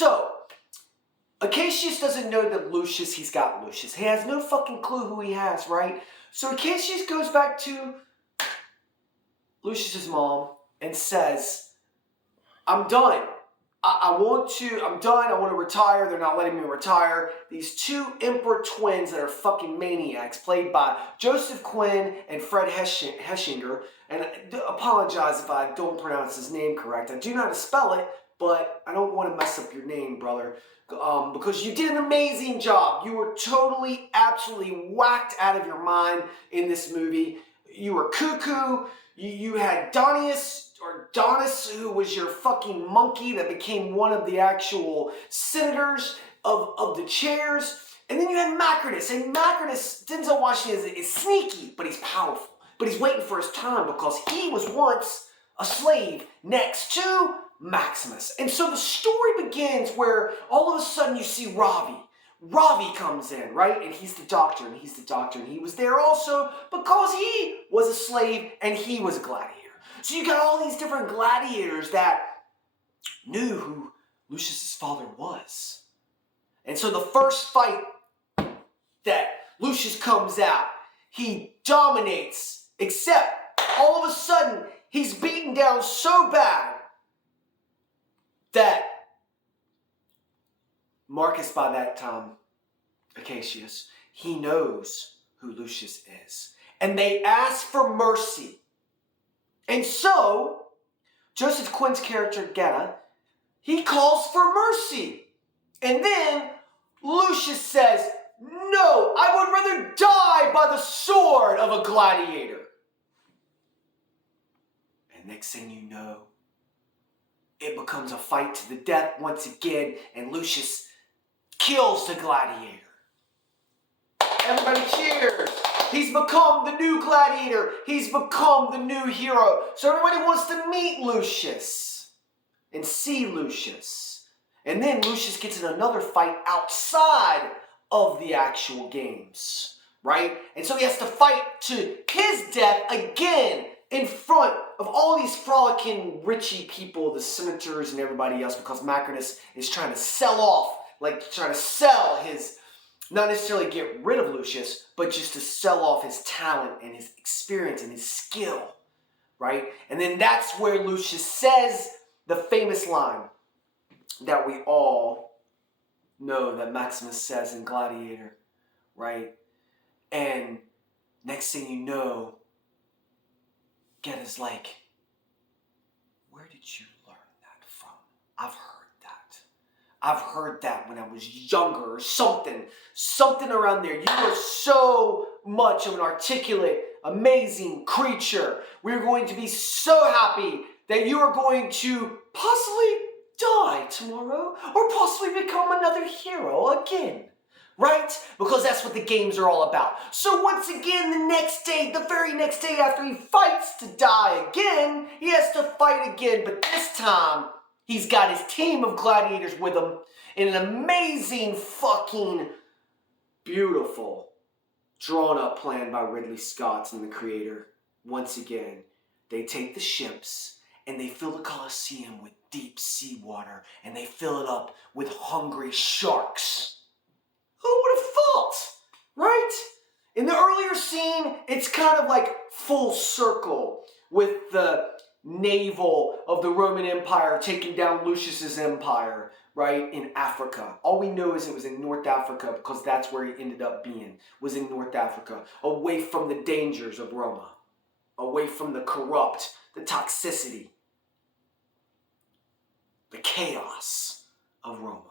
So, Acacius doesn't know that Luscious, he's got Luscious. He has no fucking clue who he has, right? So Acacius goes back to Lucius's mom and says, I'm done. I'm done. I want to retire. They're not letting me retire. These two Emperor twins that are fucking maniacs, played by Joseph Quinn and Fred Heschinger. And apologize if I don't pronounce his name correct. I do know how to spell it, but I don't want to mess up your name, brother. Because you did an amazing job. You were totally, absolutely whacked out of your mind in this movie. You were cuckoo. You had Donis, who was your fucking monkey that became one of the actual senators of the chairs. And then you had Macrinus. And Macrinus, Denzel Washington is sneaky, but he's powerful. But he's waiting for his time because he was once a slave next to Maximus. And so the story begins where all of a sudden you see Ravi. Ravi comes in, right? And he's the doctor, and he was there also because he was a slave and he was a gladiator. So you got all these different gladiators that knew who Lucius's father was. And so the first fight that Lucius comes out, he dominates, except all of a sudden he's beaten down so bad that Marcus, by that time, Acacius, he knows who Lucius is. And they ask for mercy. And so, Joseph Quinn's character, Geta, he calls for mercy. And then Lucius says, no, I would rather die by the sword of a gladiator. And next thing you know, it becomes a fight to the death once again, and Lucius kills the gladiator. Everybody cheers. He's become the new gladiator. He's become the new hero. So everybody wants to meet Lucius and see Lucius. And then Lucius gets in another fight outside of the actual games, right? And so he has to fight to his death again in front of all these frolicking Richie people, the senators and everybody else, because Macrinus is trying to sell his, not necessarily get rid of Lucius, but just to sell off his talent and his experience and his skill, right? And then that's where Lucius says the famous line that we all know that Maximus says in Gladiator, right? And next thing you know, Geta's like, where did you learn that from? I've heard that when I was younger or something around there. You were so much of an articulate, amazing creature. We're going to be so happy that you are going to possibly die tomorrow or possibly become another hero again. Right? Because that's what the games are all about. So once again, the very next day after he fights to die again, he has to fight again, but this time, he's got his team of gladiators with him in an amazing fucking beautiful drawn up plan by Ridley Scott and the creator. Once again, they take the ships and they fill the Colosseum with deep seawater and they fill it up with hungry sharks. Who would have thought, right? In the earlier scene, it's kind of like full circle with the naval of the Roman Empire taking down Lucius's empire, right, in Africa. All we know is it was in North Africa because that's where he ended up being, was in North Africa, away from the dangers of Roma, away from the corrupt, the toxicity, the chaos of Roma.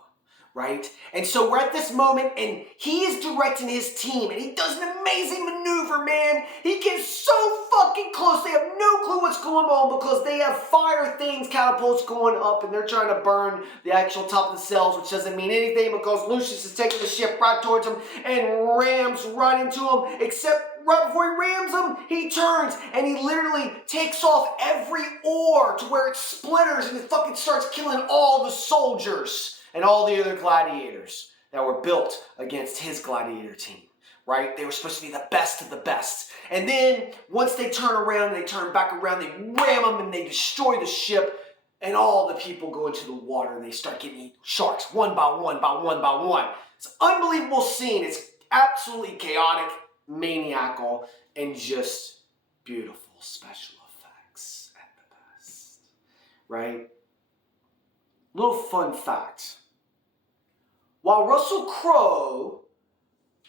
Right? And so we're at this moment and he is directing his team and he does an amazing maneuver, man. He gets so fucking close. They have no clue what's going on because they have fire things, catapults going up and they're trying to burn the actual top of the cells, which doesn't mean anything because Lucius is taking the ship right towards him and rams right into him, except right before he rams him, he turns and he literally takes off every oar to where it splitters and it fucking starts killing all the soldiers and all the other gladiators that were built against his gladiator team, right? They were supposed to be the best of the best. And then, once they turn around, they turn back around, they ram them and they destroy the ship. And all the people go into the water and they start getting eaten. Sharks, one by one by one by one. It's an unbelievable scene. It's absolutely chaotic, maniacal, and just beautiful special effects at the best. Right? Little fun fact. While Russell Crowe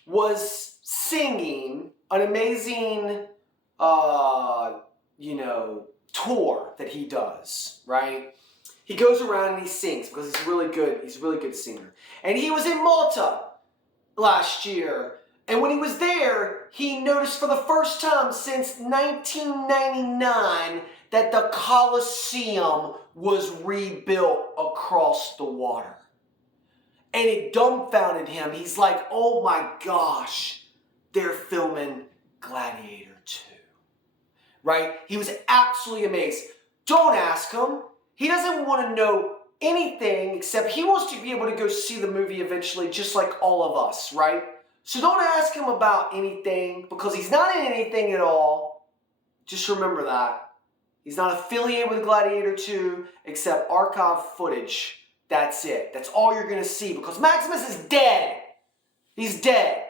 was singing an amazing, tour that he does, right? He goes around and he sings because he's really good. He's a really good singer. And he was in Malta last year. And when he was there, he noticed for the first time since 1999 that the Colosseum was rebuilt across the water. And it dumbfounded him. He's like, oh my gosh, they're filming Gladiator 2. Right? He was absolutely amazed. Don't ask him. He doesn't want to know anything except he wants to be able to go see the movie eventually just like all of us, right? So don't ask him about anything because he's not in anything at all. Just remember that. He's not affiliated with Gladiator 2 except archive footage. That's it. That's all you're going to see because Maximus is dead. He's dead,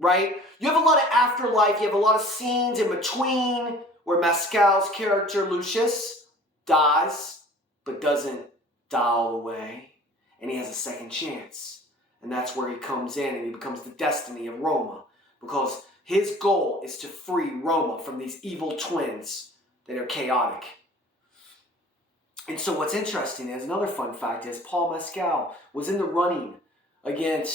right? You have a lot of afterlife. You have a lot of scenes in between where Mescal's character, Luscious, dies, but doesn't die all the way. And he has a second chance. And that's where he comes in and he becomes the destiny of Roma. Because his goal is to free Roma from these evil twins that are chaotic. And so what's interesting is, another fun fact is, Paul Mescal was in the running against